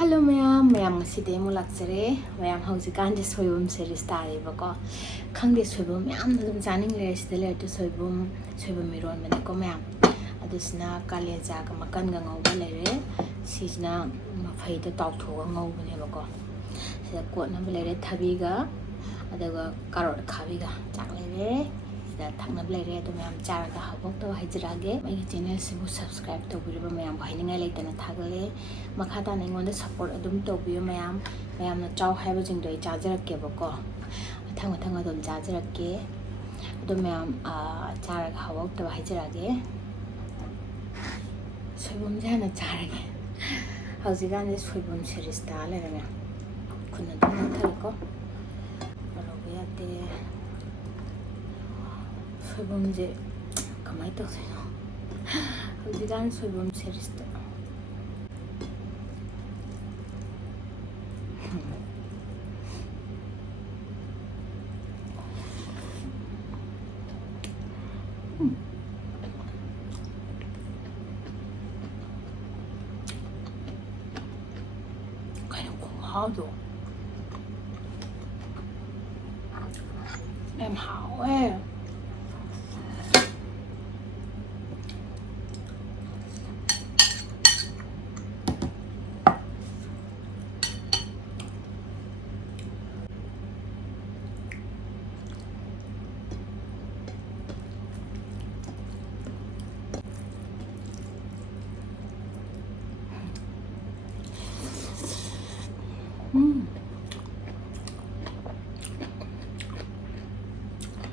Hello ma'am ngasiday mo laksare ma'am haujikan soibum series tari bako khangde soibum ma'am na dum janing le sile to soibum miron mane ko ma'am adusna kaleja ka makan ga ngau ba lere sijna mafai to taw tho ngau bane bako sida ko na lere thabi ga adaga carrot khabi ga chak lere thakna lere to ma'am char ga habok to hajrage mai channel sibu subscribe to biriba ma'am bhainga leitana thagale makhata ningonda support adum to biyo ma'am na chaw haiba jing doi chajarake bako thang adum chajarake adum ma'am char ga habok to hajrage soibum jana charage haujigan soibum series ta lere ma'am kunna dum thako barobiyate 소금제 가만히 떠세요. 어디간 소금 세리스도. 그냥 공하도. em好哎。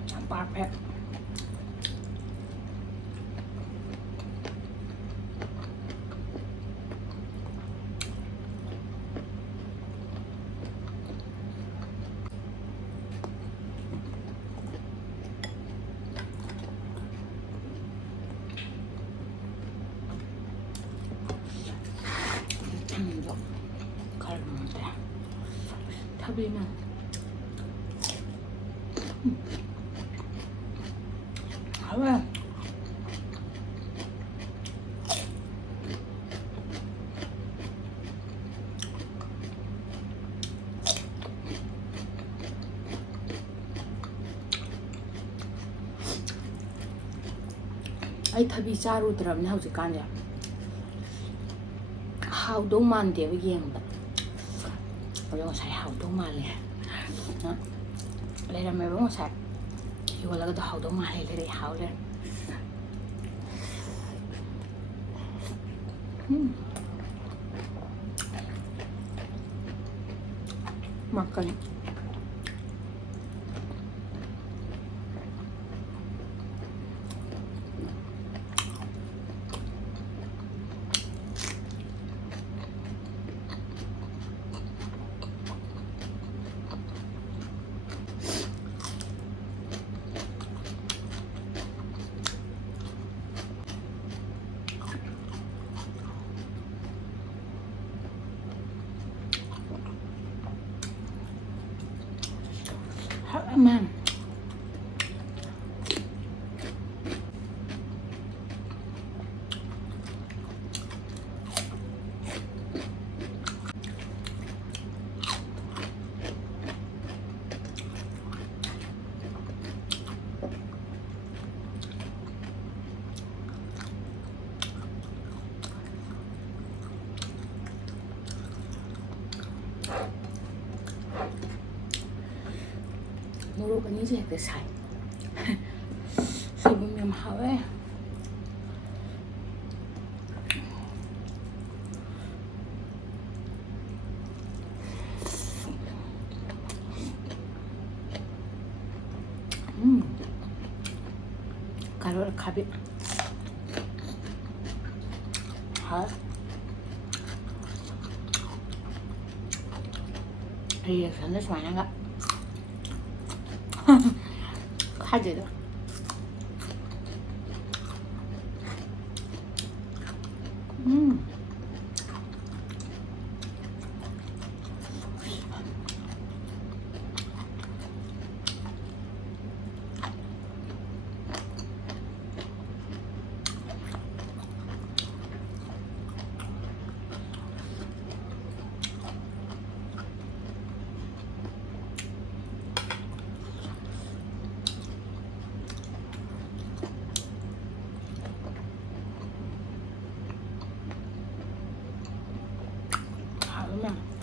참 perfect. 갈는데 탑이면 왜? ai thabi charu dram na hauji kan ja how do man de ba yeng ba lo sai how do man le na le ra me ba sai yo la ga how do man le le how le makan man muru cái gì cái sải soibum yam hawe carrot khabi ha reaction nó xoài nè 카드도 ꯃꯌꯥꯝ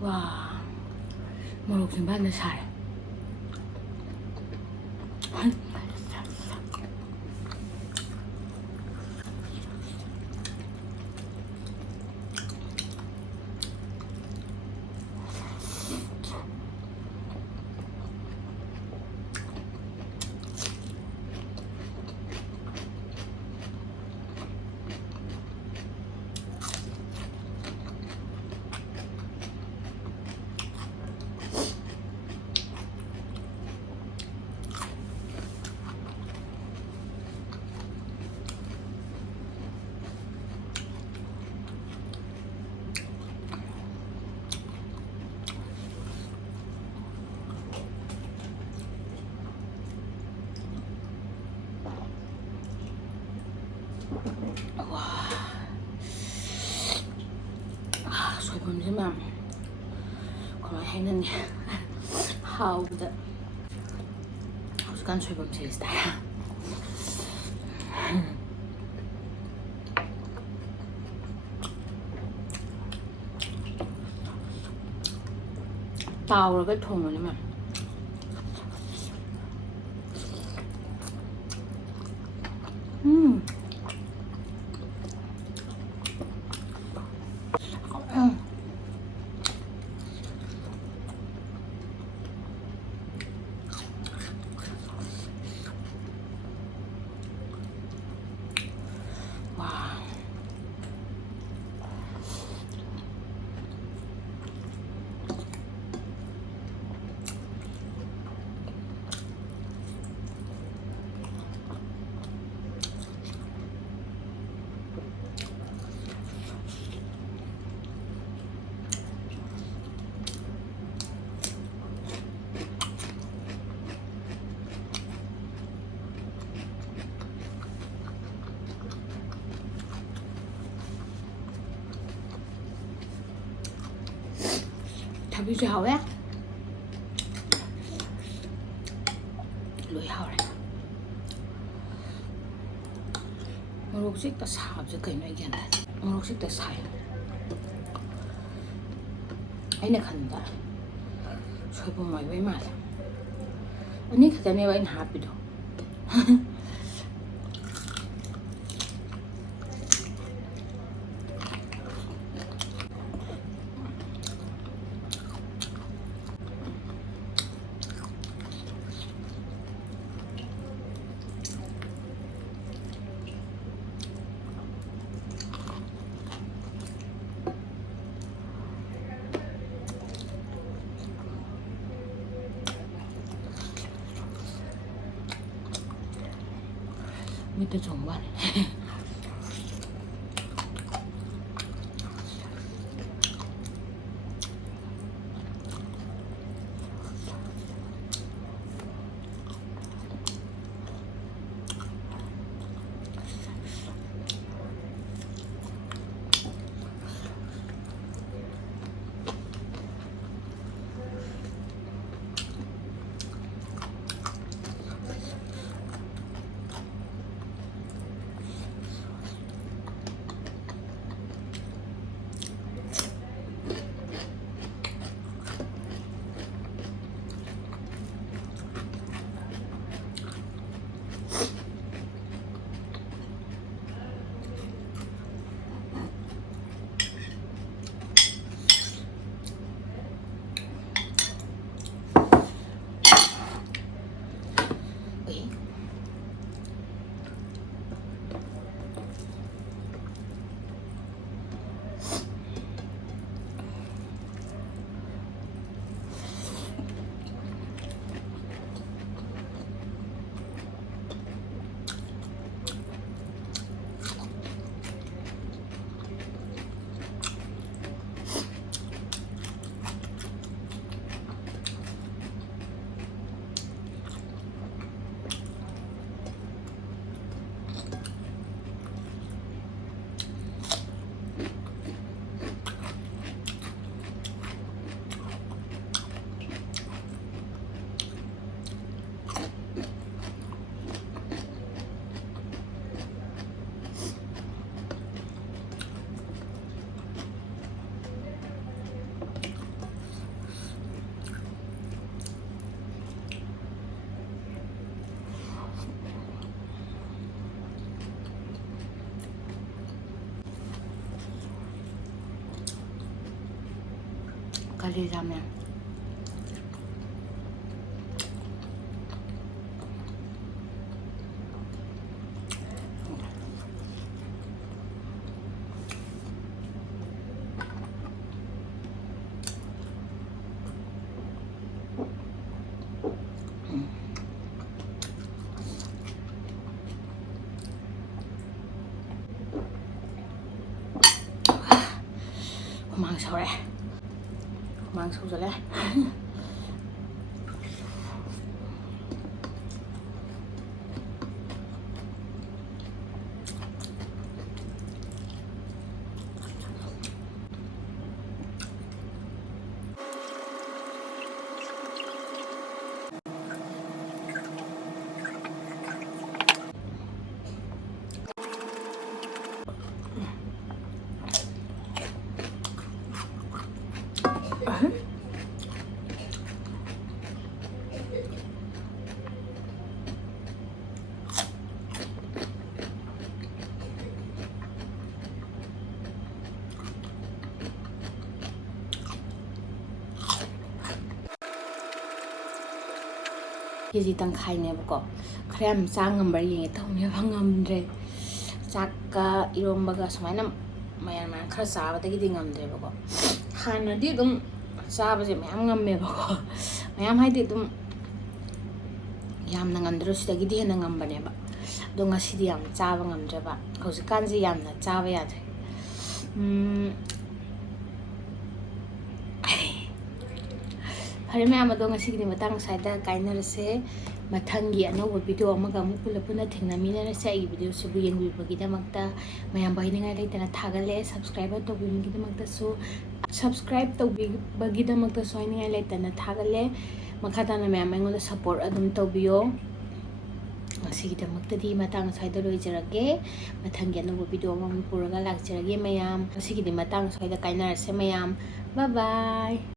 와, 모로크 반을 살. 와, 아, 소금이면 그만 했는데 하우드 하우스간 소금 제일 스타일. tàu cái thùng rồi mà wow. Thằng biết hào á lưỡi hào này 모로크 식다 사업지 거의 얘기한다. 모로크 식다 사요. 아이네 간다. 소금 많이 왜 말이야? 언니 그다음에 와인 하비도. 밑에 정말 ꯀꯂꯦꯖꯥꯅꯦ humang sore humang sojale KG tangkhainebako khara yam chang ngambar yenge tawmeba ngamdre chakka irombaga sumaina mayan khara chabadagi ngamdrebako hanadi dum chabase mayam ngammebako mayam haidi dum yamna ngamdrosdagi hena ngambaneba do ngasidi yam chaba ngamdreba haujikanji yamna chaba yadre Hari ma'am अदो ngasi gini matang saida kainarase mathangi anauba video amaga amu pulapuna thengnaminerase ai video sibu yengbibagidamakta mayam bahiningai leitana thagale subscribe tawbigidamakta su subscribe tawbigidamakta su ainingai leitana thagale makhatana mayam aingoda support adum tawbiyo ngasigidamakta di matang saida loijarage mathangi anauba video amamu puraga lakjarage mayam ngasi gini matang saida kainarase mayam bye bye